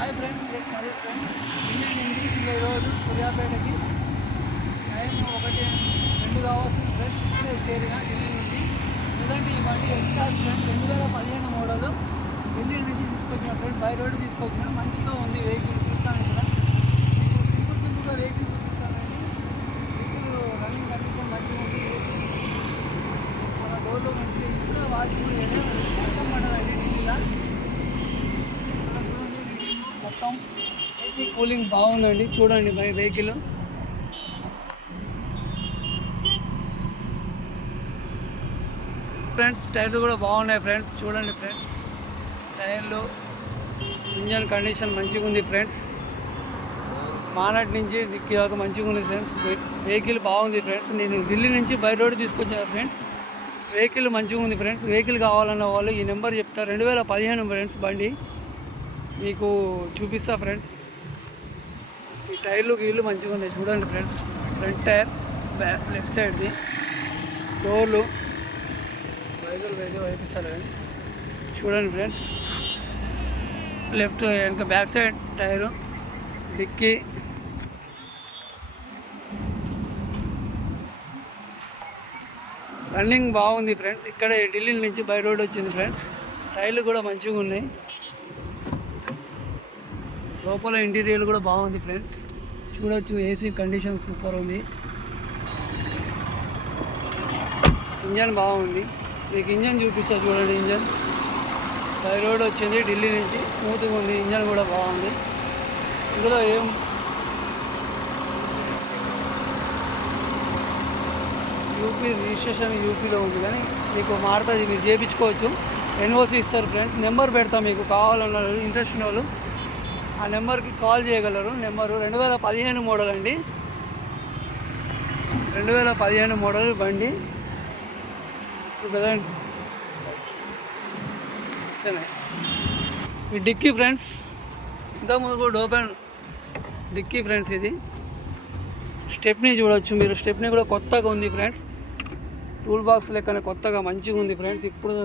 Hi friends, అదే friends Delhi నుంచి ఈరోజు సూర్యాపేటకి టైం 1-2 కావాల్సింది ఫ్రెండ్స్. ఇప్పుడే చేరిన ఢిల్లీ నుంచి. చూడండి, ఈ బండి ఎక్స్ట్రాస్ ఫ్రెండ్స్ 2015 మోడల్ ఢిల్లీ నుంచి తీసుకొచ్చిన ఫ్రెండ్స్. బై రోడ్డు తీసుకొచ్చిన. మంచిగా ఉంది వెహికల్. చూస్తాను ఇక్కడ మీకు సింపుల్గా వెహికల్ చూపిస్తానండి. వెహికల్ రన్నింగ్ కండిషన్ మంచిగా ఉంది. మన డోర్లో మంచిగా ఇంకా వాషింగ్ కూడా వర్షం పడదండి ఢిల్లీలో. మొత్తం ఏసీ కూలింగ్ బాగుందండి. చూడండి వెహికల్. ఫ్రెండ్స్ టైర్లు కూడా బాగున్నాయి ఫ్రెండ్స్. చూడండి ఫ్రెండ్స్, టైర్లు, ఇంజన్ కండిషన్ మంచిగా ఉంది ఫ్రెండ్స్. మానట్ నుంచి డిక్కీ దాకా మంచిగా ఉంది ఫ్రెండ్స్. వెహికల్ బాగుంది ఫ్రెండ్స్. నేను ఢిల్లీ నుంచి బై రోడ్ తీసుకొచ్చాను ఫ్రెండ్స్. వెహికల్ మంచిగా ఉంది ఫ్రెండ్స్. వెహికల్ కావాలన్న వాళ్ళు ఈ నెంబర్ చెప్తారు. 2015 ఫ్రెండ్స్ బండి. మీకు చూపిస్తా ఫ్రెండ్స్. ఈ టైర్లు గీళ్ళు మంచిగా ఉన్నాయి. చూడండి ఫ్రెండ్స్, ఫ్రంట్ టైర్, లెఫ్ట్ సైడ్ది డోర్లు వైజులు వైపిస్తారు కానీ చూడండి ఫ్రెండ్స్. లెఫ్ట్ వెనక back side tyre, dicky, running friends ఫ్రెండ్స్. ఇక్కడ ఢిల్లీ నుంచి బై రోడ్ వచ్చింది ఫ్రెండ్స్. టైర్లు కూడా మంచిగా ఉన్నాయి. లోపల ఇంటీరియర్ కూడా బాగుంది ఫ్రెండ్స్. చూడొచ్చు, ఏసీ కండిషన్ సూపర్ ఉంది. ఇంజన్ బాగుంది. మీకు ఇంజన్ చూపిస్తా చూడండి. ఇంజన్ బై రోడ్ వచ్చింది ఢిల్లీ నుంచి. స్మూత్గా ఉంది. ఇంజన్ కూడా బాగుంది. ఇందులో ఏం యూపీ రిజిస్ట్రేషన్ యూపీలో ఉంది, కానీ మీకు మారుతుంది. మీరు చేయించుకోవచ్చు. ఎన్ఓసి ఇస్తారు ఫ్రెండ్స్. నెంబర్ పెడతాం మీకు కావాలన్నారు ఇంట్రెస్ట్ ఉన్న వాళ్ళు. ఆ నెంబర్కి కాల్ చేయగలరు. నెంబరు 2015 మోడల్ అండి. 2015 మోడల్ బండి. కదండి, సరే. ఈ డిక్కీ ఫ్రెండ్స్, ఇంతకుముందు కూడా ఓపెన్ డిక్కీ ఫ్రెండ్స్. ఇది స్టెప్నీ చూడవచ్చు మీరు. స్టెప్నీ కూడా కొత్తగా ఉంది ఫ్రెండ్స్. టూల్ బాక్స్ లెక్కనే కొత్తగా మంచిగా ఉంది ఫ్రెండ్స్. ఇప్పుడు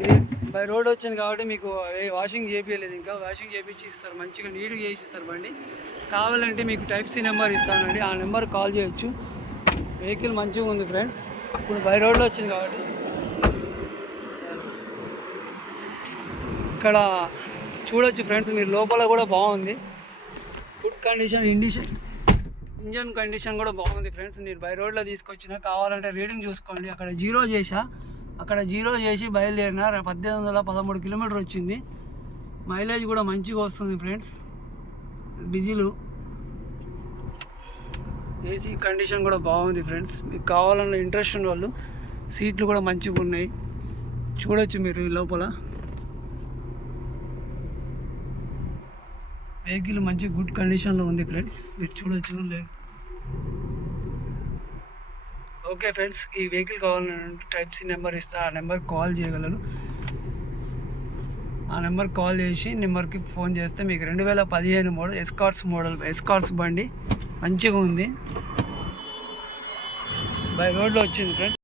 ఇది బై రోడ్ వచ్చింది కాబట్టి మీకు వాషింగ్ చేయించలేదు. ఇంకా వాషింగ్ చేయించి ఇస్తారు. మంచిగా నీట్గా చేసి ఇస్తారు బండి. కావాలంటే మీకు టైప్ సి నెంబర్ ఇస్తానండి. ఆ నెంబర్ కాల్ చేయొచ్చు. వెహికల్ మంచిగా ఉంది ఫ్రెండ్స్. ఇప్పుడు బై రోడ్లో వచ్చింది కాబట్టి. ఇక్కడ చూడొచ్చు ఫ్రెండ్స్ మీరు. లోపల కూడా బాగుంది. Good condition. ఇంజన్ కండిషన్ కూడా బాగుంది ఫ్రెండ్స్. నేను బై రోడ్లో తీసుకొచ్చిన. కావాలంటే రీడింగ్ చూసుకోండి. అక్కడ జీరో చేసి బయలుదేరిన 1813 కిలోమీటర్ వచ్చింది. మైలేజ్ కూడా మంచిగా వస్తుంది ఫ్రెండ్స్. డీజిల్. ఏసీ కండిషన్ కూడా బాగుంది ఫ్రెండ్స్. మీకు కావాలన్న ఇంట్రెస్ట్ ఉన్న వాళ్ళు. సీట్లు కూడా మంచిగా ఉన్నాయి. చూడొచ్చు మీరు లోపల. వెహికల్ మంచి గుడ్ కండిషన్లో ఉంది ఫ్రెండ్స్. మీరు చూడొచ్చు. ఓకే ఫ్రెండ్స్, ఈ వెహికల్ కావాలంటే టైప్ సి నెంబర్ ఇస్తా. ఆ నెంబర్ కాల్ చేయగలరు. ఆ నెంబర్ కాల్ చేసి నెంబర్కి ఫోన్ చేస్తే మీకు 2015 మోడల్ ఎస్కార్ట్స్ బండి మంచిగా ఉంది. బై రోడ్లో వచ్చింది ఫ్రెండ్స్.